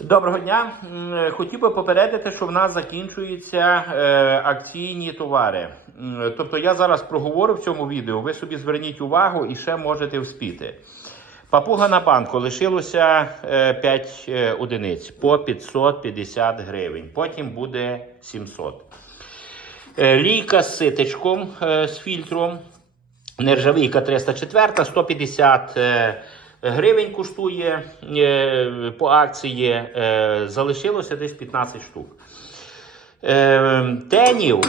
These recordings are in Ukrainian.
Доброго дня. Хотів би попередити, що в нас закінчуються е, акційні товари. Тобто я зараз проговорю в цьому відео. Ви собі зверніть увагу і ще можете вспіти. Папуга на банку лишилося е, 5 е, одиниць по 550 гривень. Потім буде 700. Е, Лійка з ситечком е, з фільтром. Нержавійка 304, 150 е, гривень коштує е, по акції. е, Залишилося десь 15 штук. Е, Тенів,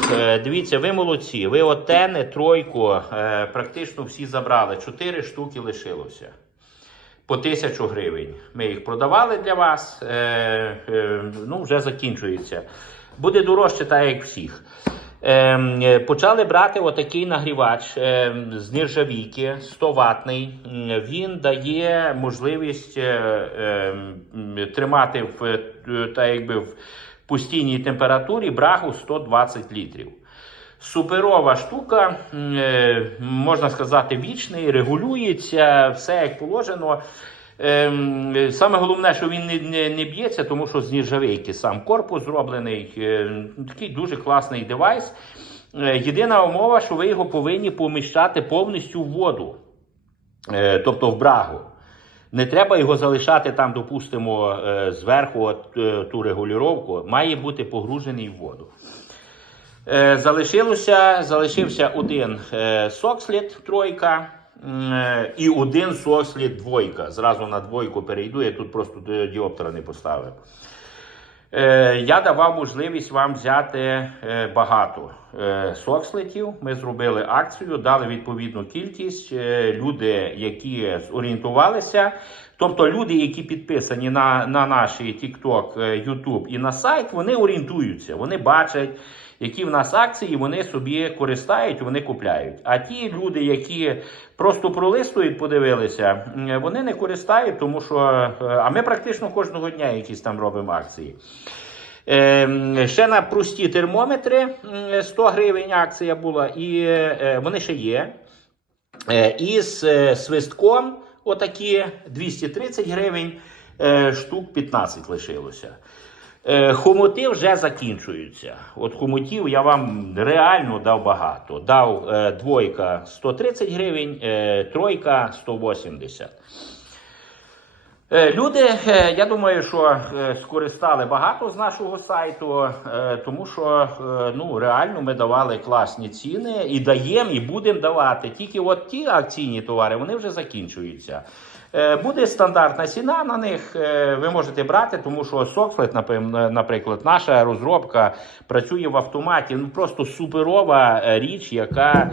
дивіться, ви молодці. Ви от тени, тройку, практично всі забрали. 4 штуки лишилося. По тисячу гривень. Ми їх продавали для вас. Ну, вже закінчується. Буде дорожче, так як всіх. Ем, е, Почали брати отакий нагрівач ем, з нержавійки, 100 ватний. Він дає можливість е, ем, тримати в, е, та якби в постійній температурі брагу 120 літрів. Суперова штука, можна сказати, вічний, регулюється, все як положено. Ем, Саме головне, що він не, не, не б'ється, тому що з нержавейки сам корпус зроблений. Е, Такий дуже класний девайс. Е, Єдина умова, що ви його повинні поміщати повністю в воду, Е, тобто в брагу. Не треба його залишати там, допустимо, зверху ту регулювання, має бути погружений в воду. Залишилося, залишився один сокслід тройка і один сослід двойка. Зразу на двойку перейду, я тут просто діоптера не поставив. Е, Я давав можливість вам взяти е, багато е, сокслетів. Ми зробили акцію, дали відповідну кількість. Е, Люди, які зорієнтувалися, тобто люди, які підписані на, на наш TikTok, е, YouTube і на сайт, вони орієнтуються, вони бачать, які в нас акції, вони собі користають, вони купляють. А ті люди, які просто пролистують, подивилися, вони не користають, тому що а ми практично кожного дня якісь там робимо акції. Е, ще на прості термометри 100 гривень акція була, і е, вони ще є. Е, І з е, свистком отакі 230 гривень, штук 15 лишилося. Хомути вже закінчуються. От хомутів я вам реально дав багато. Дав двойка 130 гривень, тройка 180. Е, Люди, е, я думаю, що е, скористали багато з нашого сайту, тому що ну, реально ми давали класні ціни і даємо, і будемо давати. Тільки от ті акційні товари вони вже закінчуються. Буде стандартна ціна на них. Ви можете брати, тому що напим- наприклад, наша розробка працює в автоматі. Ну просто суперова річ, яка,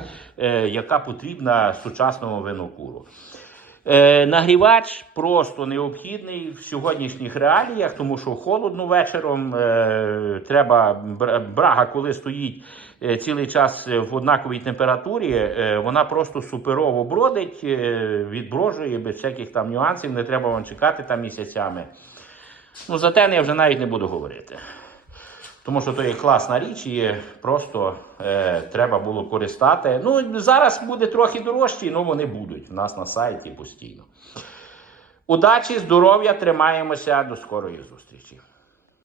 яка потрібна сучасному винокуру. Е, Нагрівач просто необхідний в сьогоднішніх реаліях, тому що холодно вечором. Е, треба брага, коли стоїть е, цілий час в однаковій температурі, вона просто суперово бродить, відброжує без всяких там нюансів. Не треба вам чекати там місяцями. Ну, за те я вже навіть не буду говорити. Тому що то є класна річ, і просто е, треба було користати. Ну, зараз буде трохи дорожче, але вони будуть в нас на сайті постійно. Удачі, здоров'я, тримаємося. До скорої зустрічі.